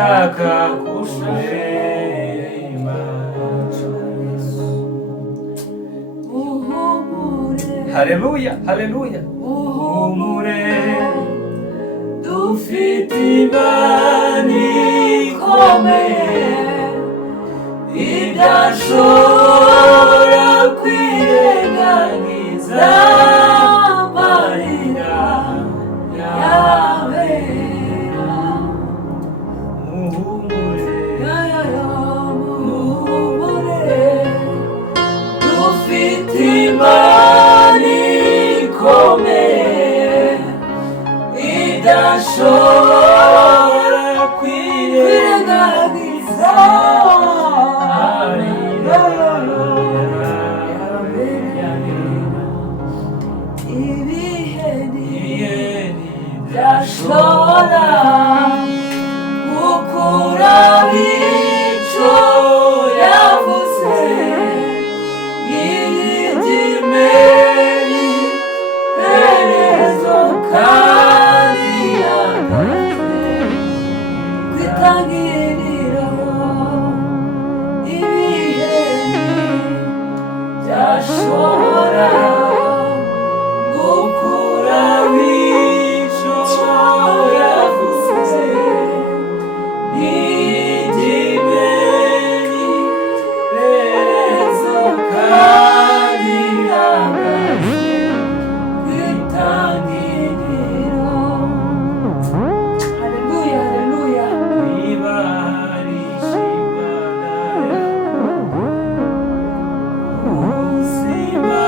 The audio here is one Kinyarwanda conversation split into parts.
ndashaka kurema. Haleluya, haleluya. Uhumure, dufite Imana ikomeye idashobora kwirengagiza amarira y'abera. Muhumure, muhumure, dufite Imana ikomeye idashobora kwirengagiza amarira y'abera. Ibihe ntibidashobora gukuraho icyo yavuze. Yigimeri herezo kandi yagaze kwitangirira. Ibihe byashobora gukuraho icyo yavuze. Yigimeri herezo kandi yagaze kwitangirira. Haleluya, haleluya. Niba hari Imana ubuzima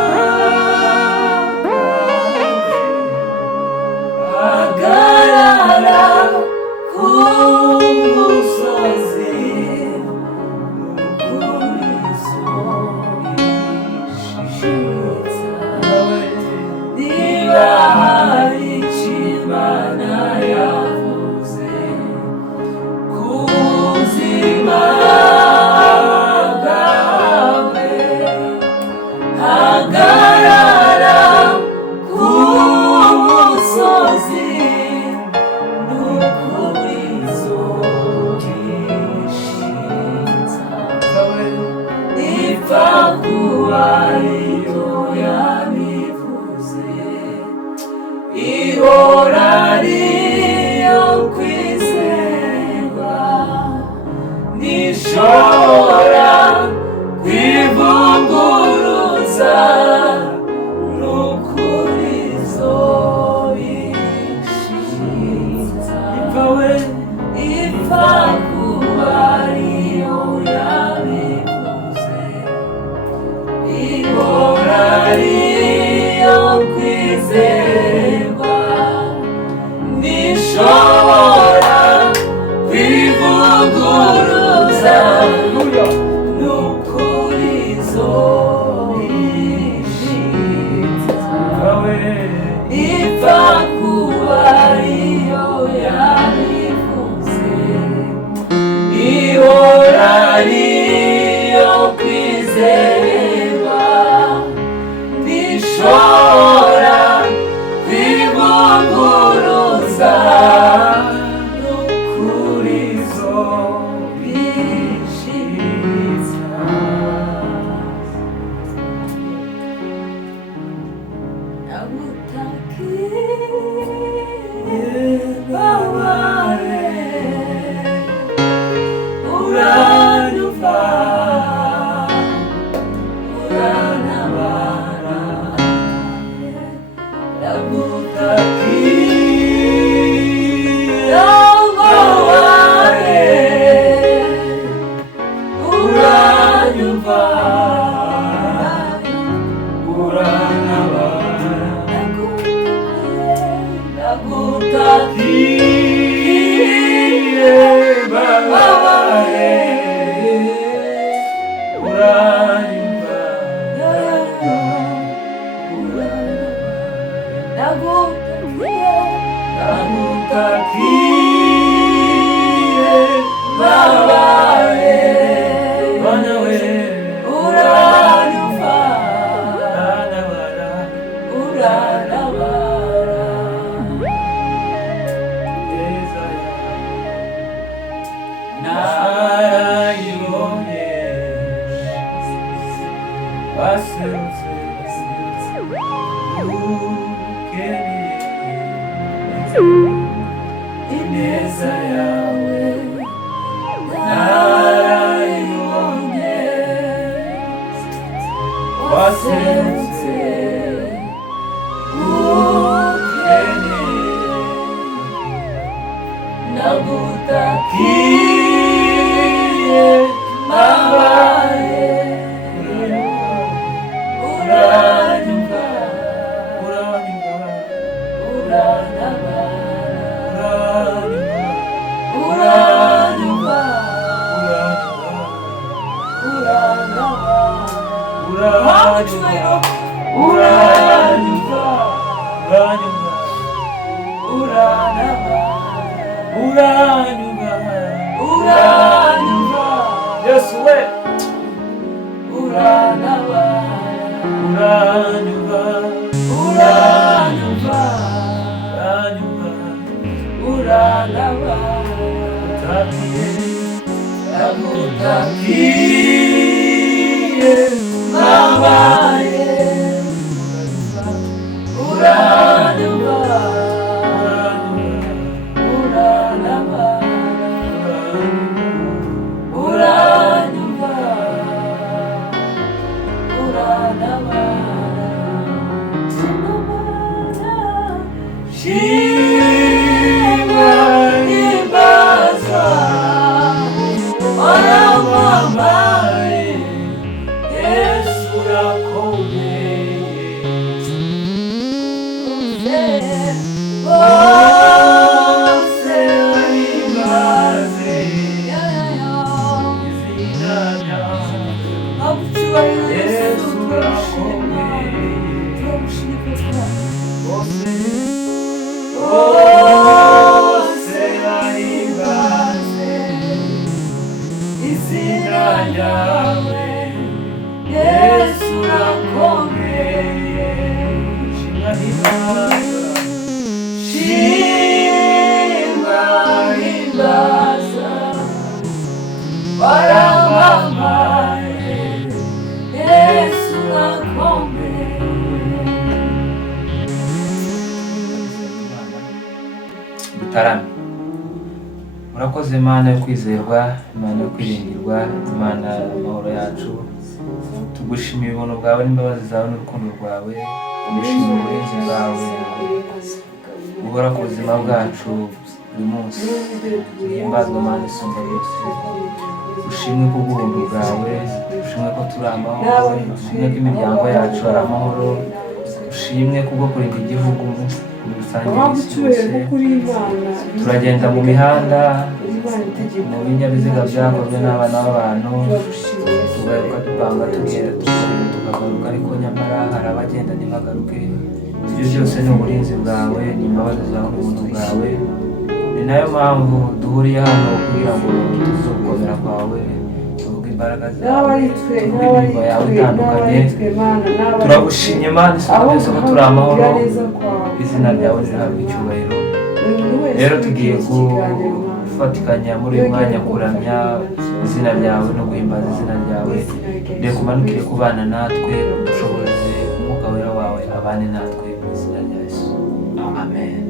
hagarara ku musozi ukuri ishishitsa. Niba hari Imana yavuze ku buzima bwawe, hagarara ku musozi n'ukuri izorishitsa. Ipfa kuba iyo yabivuze, ihora ariyo kwizerwa, ntishobora kwivumburuza n'ukuri izorishitsa. Ipfa kuba iyo yabivuze, ihora ariyo kwizerwa, ntishobora kwivuguruza n'ukuri izorishitsa. Ipfa kuba iyo yabivuze, ihora ariyo kwizerwa, ntishobora kwivuguruza n'ukuri izorishitsa. Nagutakiye babare, uranyumva, urantabara. Nagutakiye babare, uranyumva, urantabara. Nagutakiye babare, uranyumva, nagutakiye babare, bana we uranyumva, urantabara. ineza yawe narayibonye, waserutse ubukene, nagutakiye mbabaye, uranyumva uranyumva Yesu we uranyumva nagutakiye mbabaye, uranyumva shimwa imbaza waramamaye, Yesu urakomeye, bose barimaze izina ryawe, Yesu urakomeye, bose barimaze izina ryawe, Yesu urakomeye, shimwa imbaza waramamaye, Yesu urakomeye. Dutarame. Murakoze Imana yo kwizerwa, Imana yo kwiringirwa, Imana amahoro yacu. Tugushimiye ubuntu bwawe n'imbabazi zawe n'urukundo rwawe, tugushimiye uburinzi bwawe buhora ku buzima bwacu buri munsi. Himbazwe Mana isumba byose, ushimwe kubw'ubuntu bwawe, ushimwe ko turi amahoro, ushimwe ko imiryango yacu ari amahoro, ushimwe kubwo kurinda igihugu muri rusange n'isi yose. Turagenda mu mihanda, mu binyabiziga byakozwe n'abana b'abantu, tugaruka dupanga tugenda tukagaruka, ariko nyamara hari abagenda ntibagaruke. Ibyo byose ni uburinzi bwawe, ni imbabazi zawe n'ubuntu bwawe. Ni nayo mpamvu duhuriye hano kugira ngo tuze gukomera kwawe, tuvuge imbaraga zawe, tuvuge imirimo yawe itandukanye. Turagushimye Mana isumba byose ko turi amahoro, izina ryawe rihabwa icyubahiro. Rero tugiye gufatikanya muri uyu mwanya kuramya izina ryawe no guhimbaza izina ryawe. Reka umanukire kubana natwe, udushoboze umwuka wera wawe abane natwe mu izina rya Yesu, amen.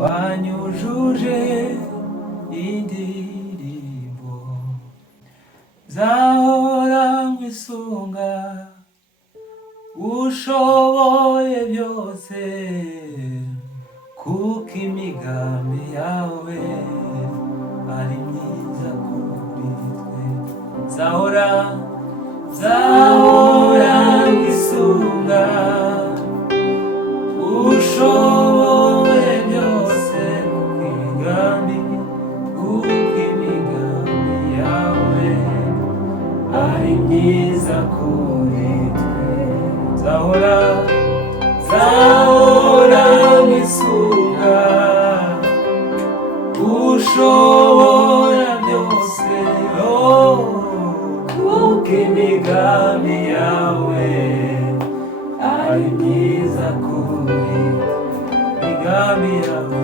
Wanyujuje indirimbo zahora nkwisunga, ushoboye byose kuko imigambi yawe ari myiza kuri twe. Zahora nkwisunga, ushoboye byose kuko imigambi yawe ari myiza kuri twe. Zahora nkwisunga, ushobora byose kuko imigambi yawe ari myiza kuri imigambi yawe,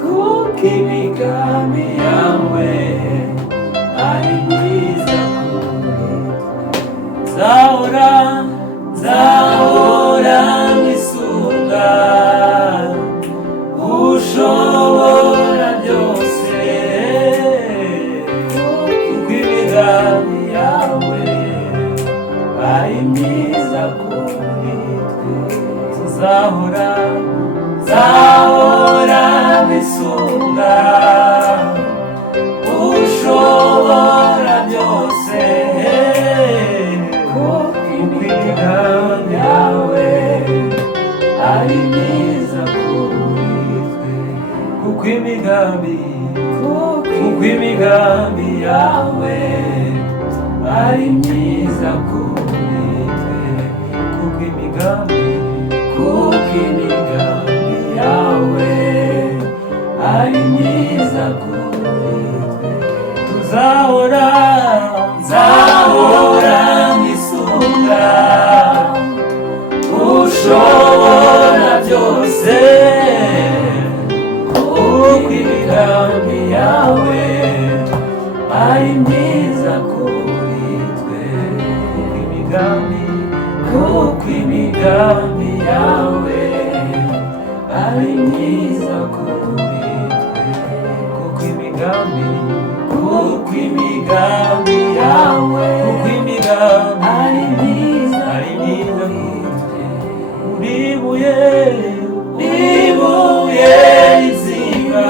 kuko imigambi yawe ari myiza kuri Zahora nkwisunga, nzahora bisunga ushobora byose, kuko imigambi yawe ari myiza kuri twe, kuko imigambi yawe ari myiza kuri twe, kuko imigambi yawe ari myiza kuri twe. Nzahora ngisunga ushobora byose, kuko imigambi yawe ari myiza kuri twe, kuko imigambi yawe ari myiza kuri twe, kuko imigambi yawe ari myiza kuri twe. Uribuye rizima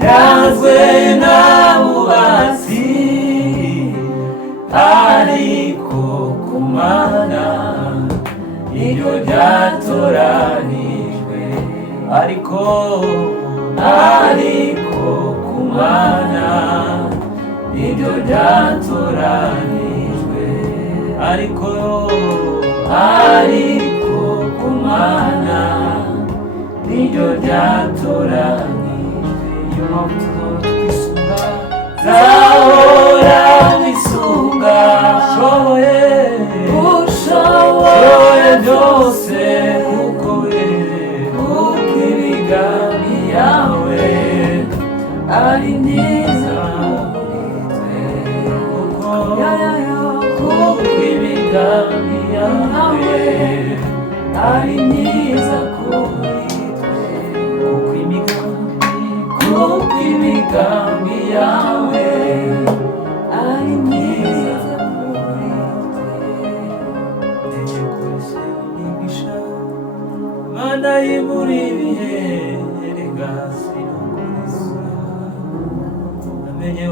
ryazwe n'abubatsi, ariko ku Mana iryo ryatoranijwe, ariko ku Mana iryo ryatoranijwe, ariko ku Mana iryo ryatoranijwe. Iyo mpamvu twisunga, nzahora nisunga ushoboye byose, kuko imigambi yawe ari myiza kuri twe, kuko imigambi yawe ari myiza kuri twe, kuko imigambi yawe ari myiza kuri twe. Imigisha Mana y'imuri ibihe, erega sinokurisa. Namenye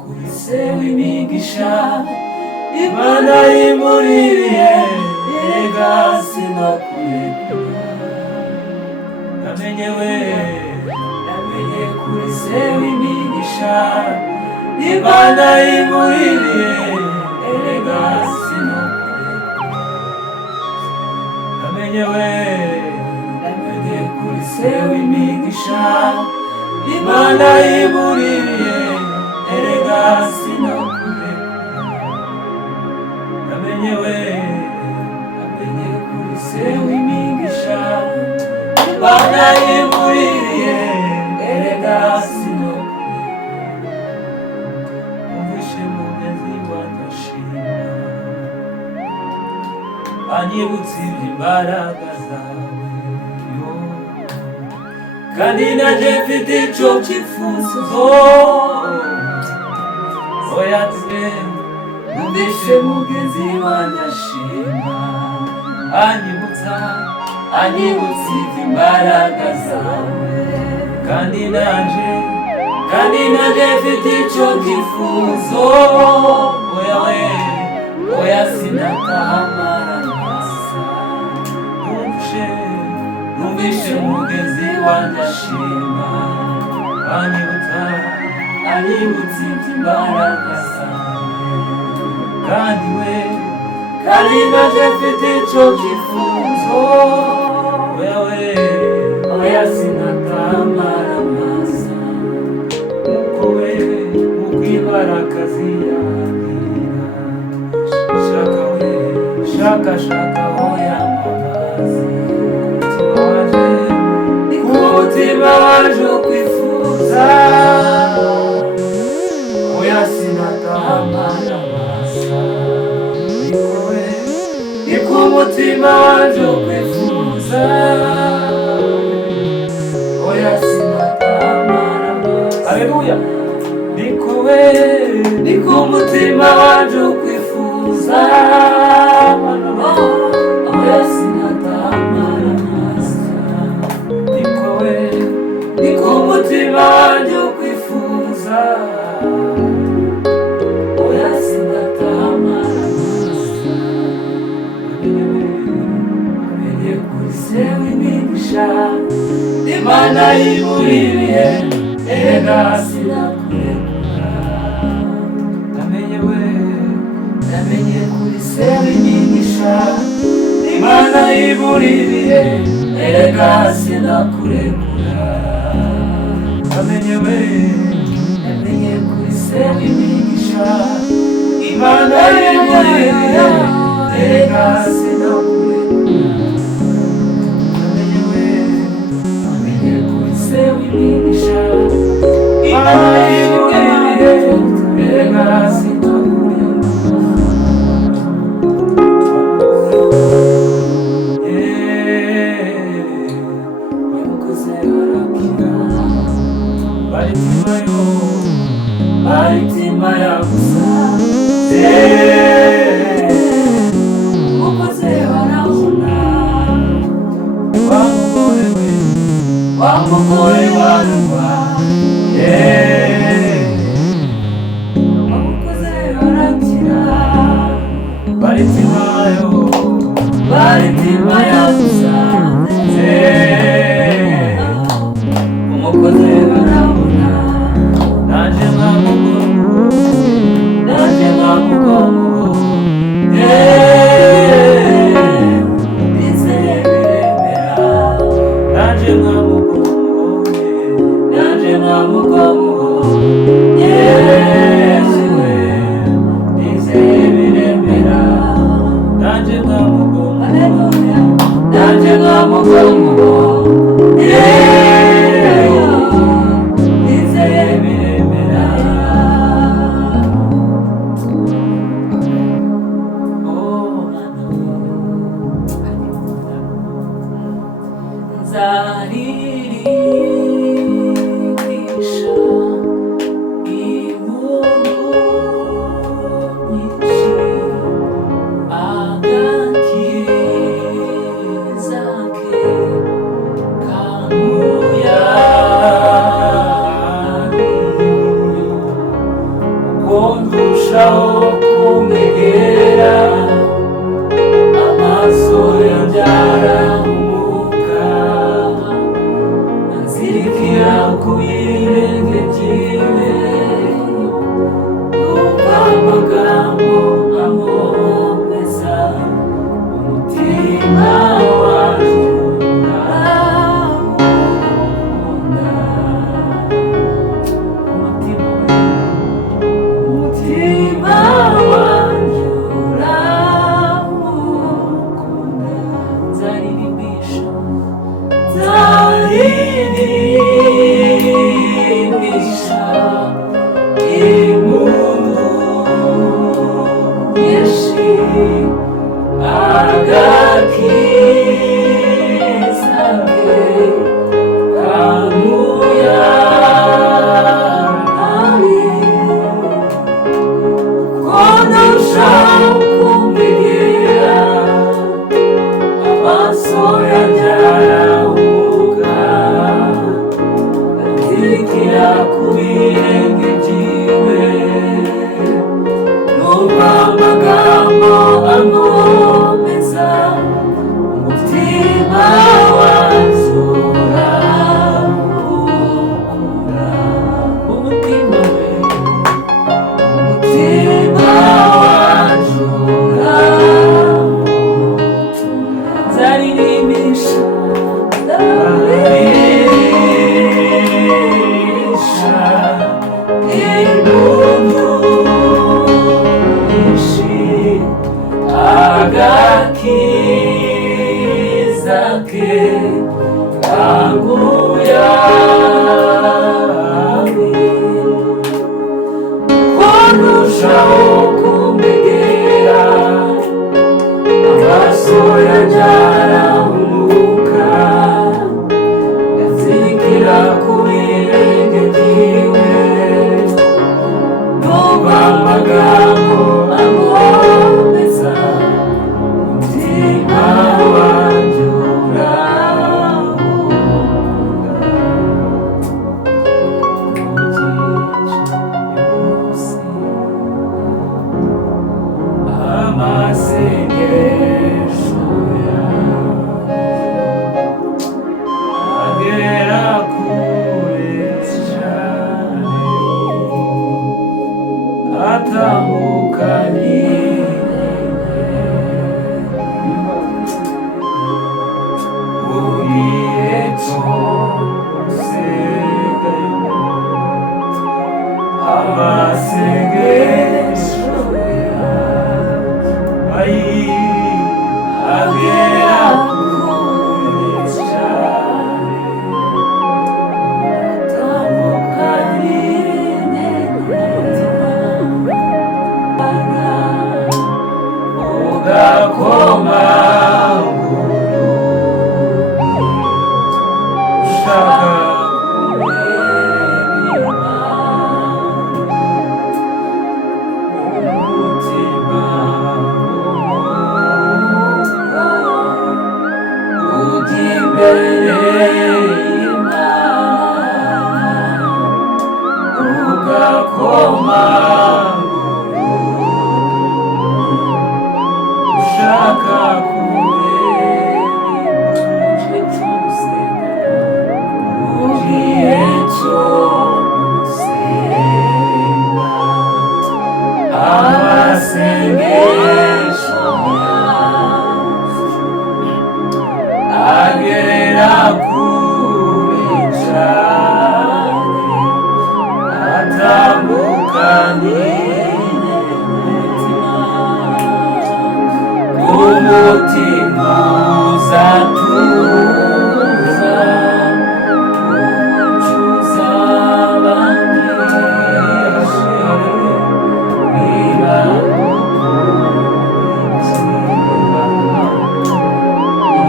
kuri se w'imigisha, Imana y'imuri ibihe, erega sinokureka. Namenye kuri se w'imigisha, Imana y'imuri ibihe, erega sinokureka. Namenye kuri se w'imigisha, Imana y'imuri ibihe, erega sinokureka. Namenye kuri se w'imigisha, Imana y'imuri ibihe, erega sinokureka. Numvise mugenzi wanjye ashima, anyibutsa iby'imbaraga zawe, kandi naje mfite icyo cyifuzo. Oya twe numvise mugenzi wanjye ashima, anyibutsa iby'imbaraga zawe, kandi naje mfite icyo cyifuzo. Oya sinakamara masa, numvise mugenzi wanjye ashima, anyibutsa iby'imbaraga zawe, kandi naje mfite icyo cyifuzo. Oya sinakamara masa, nuko imbaraga ziyambira, shaka oya mbabazi, umutima waje ukwifuza. Oya sinakamara masa, niko umutima waje ukwifuza. Oya sinakamara masa, haleluya. Niko umutima waje ukwifuza. Oya sinatamara nasa niko umutima wanjye ukwifuza oya sinatamara nasa amenye kuri se w'imigisha Imana y'iburiye erega sinakurekura namenye kuri se w'imigisha Imana y'iburiye erega sinakurekura namenye kuri se w'imigisha Imana y'iburiye erega sinakurekura namenye kuri se w'imigisha Imana y'iburiye erega Baritima yagusa umukoze barabona wa mugore warwa umukoze barakira baritima yagusa umukoze barabona naje mwamugongo nizeye biremera naje mwamugongo yesuwe nizeye biremera naje mwamugongo nizeye biremera nzaririsha inkuru nyinshi agakiza ke kamuyariye uko ndushaho kumwegera amaso yanjye nzirikira ku birenge byiwe numva amagambo amwomeza umutima wanjye urawukunda umutima wanjye urawukunda nzaririmba inkuru nyinshi agakiza ke kamuyariye ko ndushaho kumwegera amaso yanjye arawuka nzirikira ku birenge byiwe numva amagambo amwomeza umutima wanjye urawukunda umutima wanjye urawukunda nzaririmba agakiza ke kamuyariye ko ndushaho kumwegera amaso yanjye arahumuka nzirikira ku birenge byiwe numva amagambo amwomeza umutima imbere y'Imana ugakoma ushaka amasengesho agerera kure cyane atandukanye umutima uzatuza umucuza abandi niba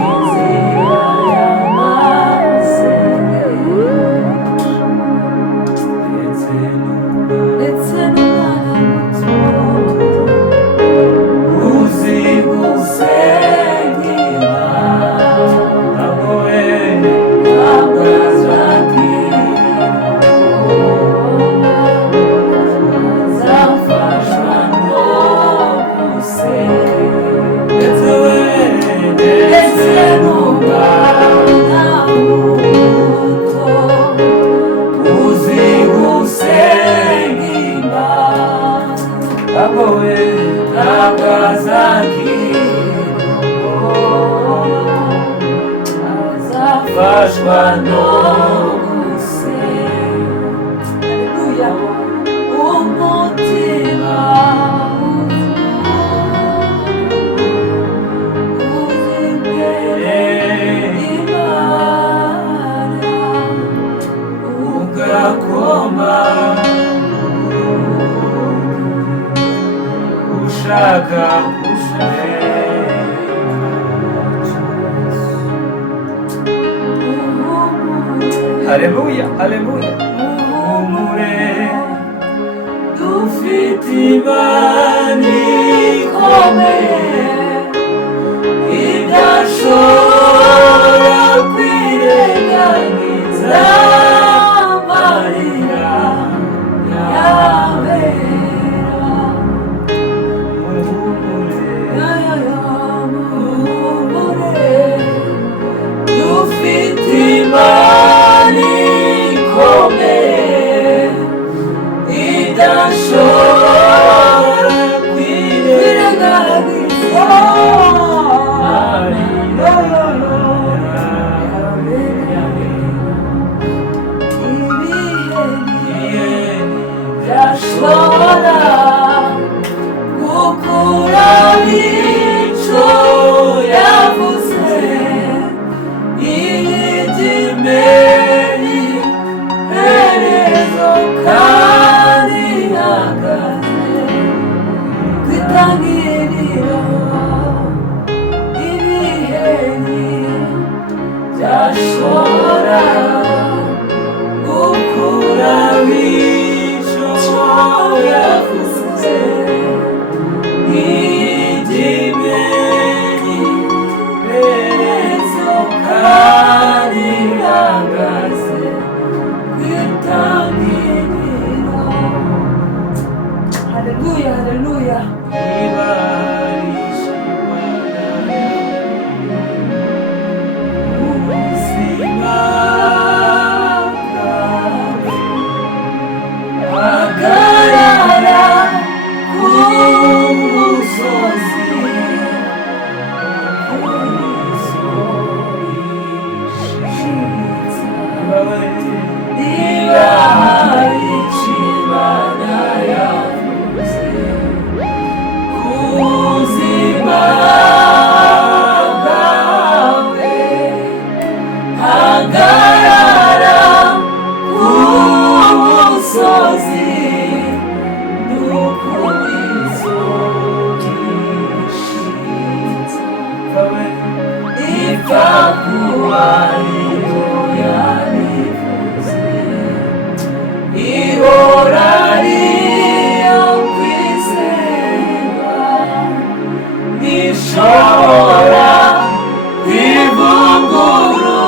inzira y'amasengesho ndetse n'umwana muto uzi gusenga Imana we ntabwo azagira azafashwa no gusenga ndetse n'umwana muto uzi gusenga Imana ntabwo azafashwa no gusenga. Umutima uzi imbere y'Imana ugakoma ushaka haleluya haleluya umure dufite imana ikomeye idashobora kwirengagiza amarira yabera dufite imana ikomeye idashobora kwirengagiza amarira ibihe byashobora gukura icyo yavuze iry'imbere iherezo kandi ihagaze ku itangiriro ibihe byashobora gukura icyo yavuze Haleluya, haleluya. Ubuzima bwawe hagarara ku musozi niba hari ikibana yavuze ubuzima bwawe hagarara ku musozi n'ukuri izogishitsa ipfa kuba iyo yabivuze ihora ariyo kwizerwa ntishobora kwivugurura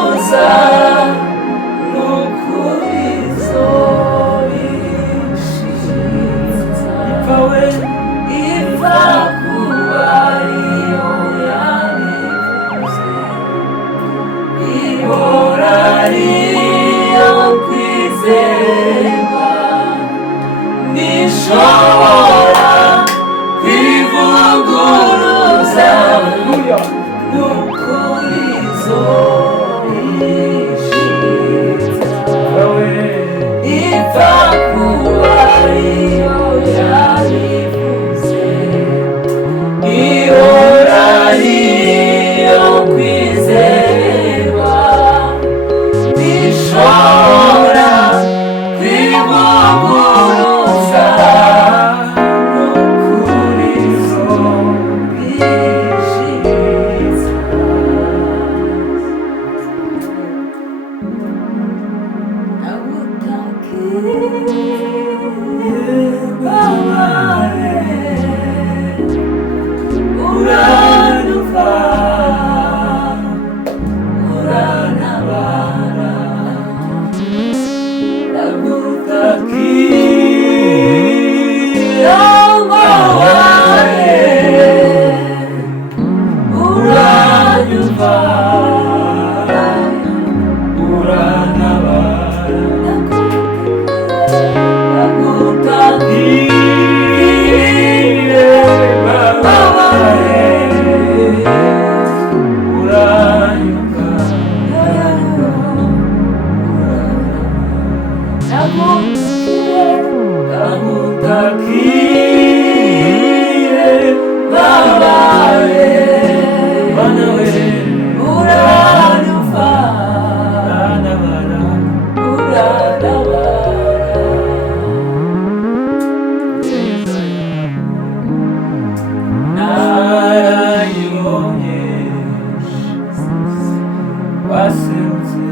waserutse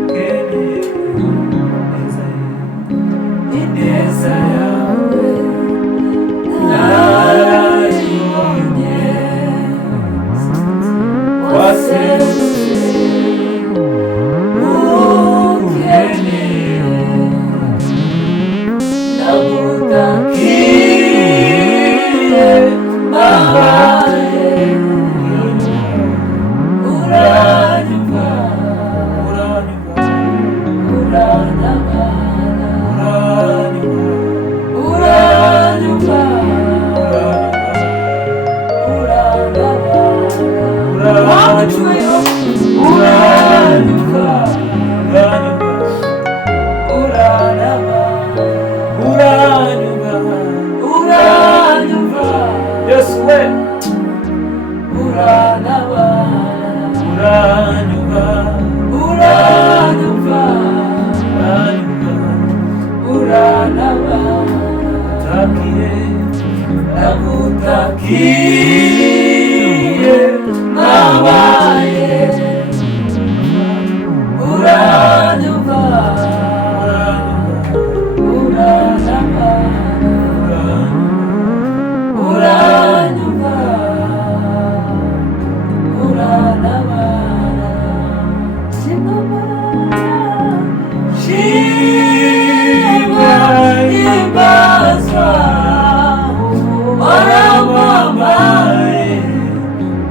ukeneye ineza yawe narayibonye waserutse ukeneye ndagutakiye mbabaye uranyumva uranyumva Yesu we ndagutakiye nabaye uranyumva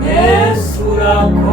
Yesu urakoze